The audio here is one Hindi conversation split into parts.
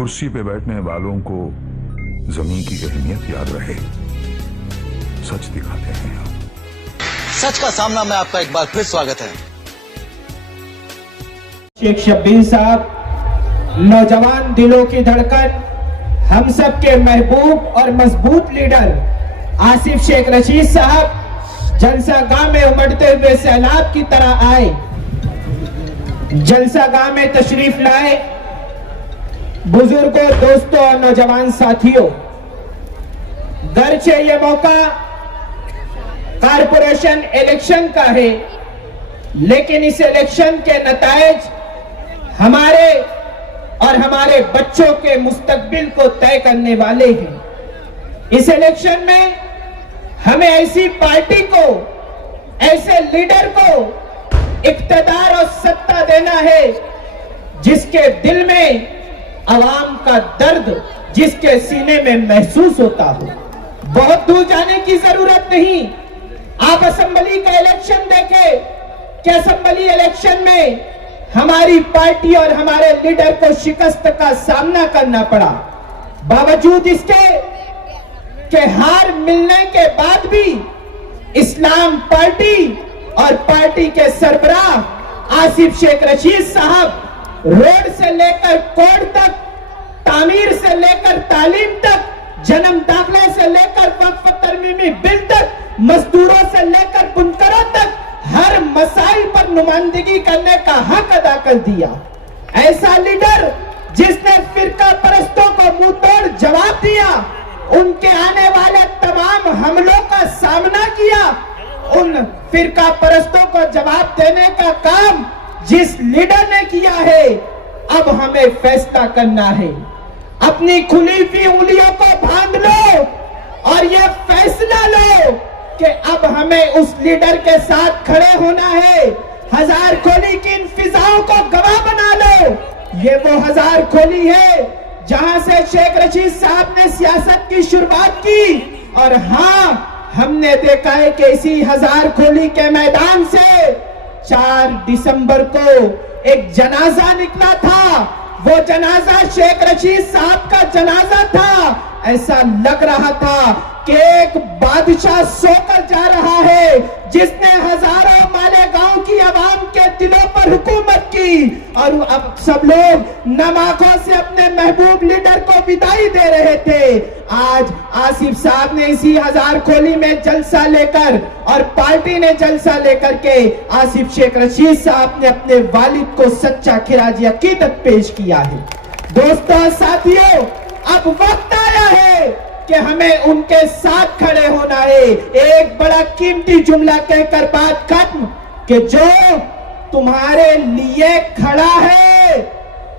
कुर्सी पे बैठने वालों को जमीन की अहमियत याद रहे, सच दिखाते हैं हम। सच का सामना में आपका एक बार फिर स्वागत है। शेख शब्बीर साहब, नौजवान दिलों की धड़कन, हम सब के महबूब और मजबूत लीडर आसिफ शेख रशीद साहब जलसागाह में उमड़ते हुए सैलाब की तरह आए, जलसागाह में तशरीफ लाए। बुजुर्गों, दोस्तों और नौजवान साथियों, गर्चे ये मौका कारपोरेशन इलेक्शन का है, लेकिन इस इलेक्शन के नतायज हमारे और हमारे बच्चों के मुस्तकबिल को तय करने वाले हैं। इस इलेक्शन में हमें ऐसी पार्टी को, ऐसे लीडर को इक्तदार और सत्ता देना है जिसके दिल में आवाम का दर्द, जिसके सीने में महसूस होता हो। बहुत दूर जाने की जरूरत नहीं। आप असेंबली का इलेक्शन देखें कि असेंबली इलेक्शन में हमारी पार्टी और हमारे लीडर को शिकस्त का सामना करना पड़ा। बावजूद इसके कि हार मिलने के बाद भी इस्लाम पार्टी और पार्टी के सरबराह आसिफ शेख रशीद साहब रोड से लेकर कोर्ट तक, तामीर से लेकर तालीम तक, जन्म दाखले से लेकर वक्फ तरमीमी बिल तक, मजदूरों से लेकर बुनकरों तक हर मसाइल पर नुमाइंदगी करने का हक अदा कर दिया। ऐसा लीडर जिसने फिरका परस्तों को मुंह तोड़ जवाब दिया, उनके आने वाले तमाम हमलों का सामना किया, उन फिरका परस्तों को जवाब देने का काम जिस लीडर ने किया है, अब हमें फैसला करना है। अपनी खुली हुई उंगलियों को बांध लो और यह फैसला लो कि अब हमें उस लीडर के साथ खड़े होना है। हजार खोली की इन फिजाओं को गवाह बना लो। ये वो हजार खोली है जहां से शेख रशीद साहब ने सियासत की शुरुआत की, और हाँ, हमने देखा है कि इसी हजार खोली के मैदान से 4 दिसंबर को एक जनाजा निकला था। वो जनाजा शेख रशीद साहब का जनाजा था। ऐसा लग रहा था कि एक बादशाह सोकर जा रहा है जिसने हजारों मालेगांव की आवाम के दिलों पर हुकूमत की, और अब सब लोग नम आंखों से अपने महबूब लीडर को विदाई दे रहे थे। आज आसिफ साहब ने इसी हजार खोली में जलसा लेकर, और पार्टी ने जलसा लेकर के आसिफ शेख रशीद साहब ने अपने वालिद को सच्चा खिराज अकीदत पेश किया है। दोस्तों, साथियों, अब वक्त आया है कि हमें उनके साथ खड़े होना है। एक बड़ा कीमती जुमला कहकर बात खत्म कि जो तुम्हारे लिए खड़ा है,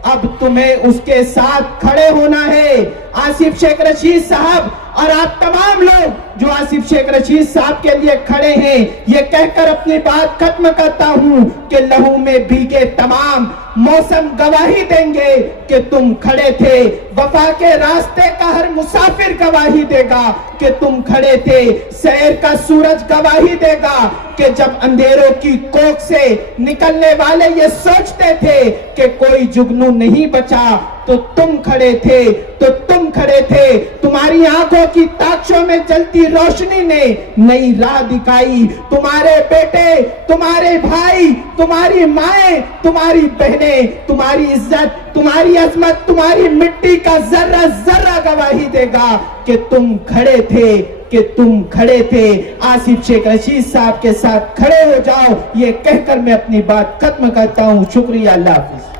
अब तुम्हें उसके साथ खड़े होना है। आसिफ शेख रशीद साहब और आप तमाम लोग जो आसिफ शेख रशीद साहब के लिए खड़े हैं, ये कहकर अपनी बात खत्म करता हूं कि लहू में भीगे तमाम मौसम गवाही देंगे कि तुम खड़े थे। वफा के रास्ते का हर मुसाफिर गवाही देगा कि तुम खड़े थे। शहर का सूरज गवाही देगा कि जब अंधेरों की कोख से निकलने वाले ये सोचते थे कि कोई जुगनू नहीं बचा, तो तुम खड़े थे, तो तुम खड़े थे। तुम्हारी आंखों की ताक्षों में जलती रोशनी ने नई राह दिखाई। तुम्हारे बेटे, तुम्हारे भाई, तुम्हारी माएं, तुम्हारी बहनें, तुम्हारी इज्जत, तुम्हारी अजमत, तुम्हारी मिट्टी का जर्रा जर्रा गवाही देगा कि तुम खड़े थे, कि तुम खड़े थे। आसिफ शेख रशीद साहब के साथ खड़े हो जाओ। ये कहकर मैं अपनी बात खत्म करता हूं। शुक्रिया, अल्लाह हाफिज।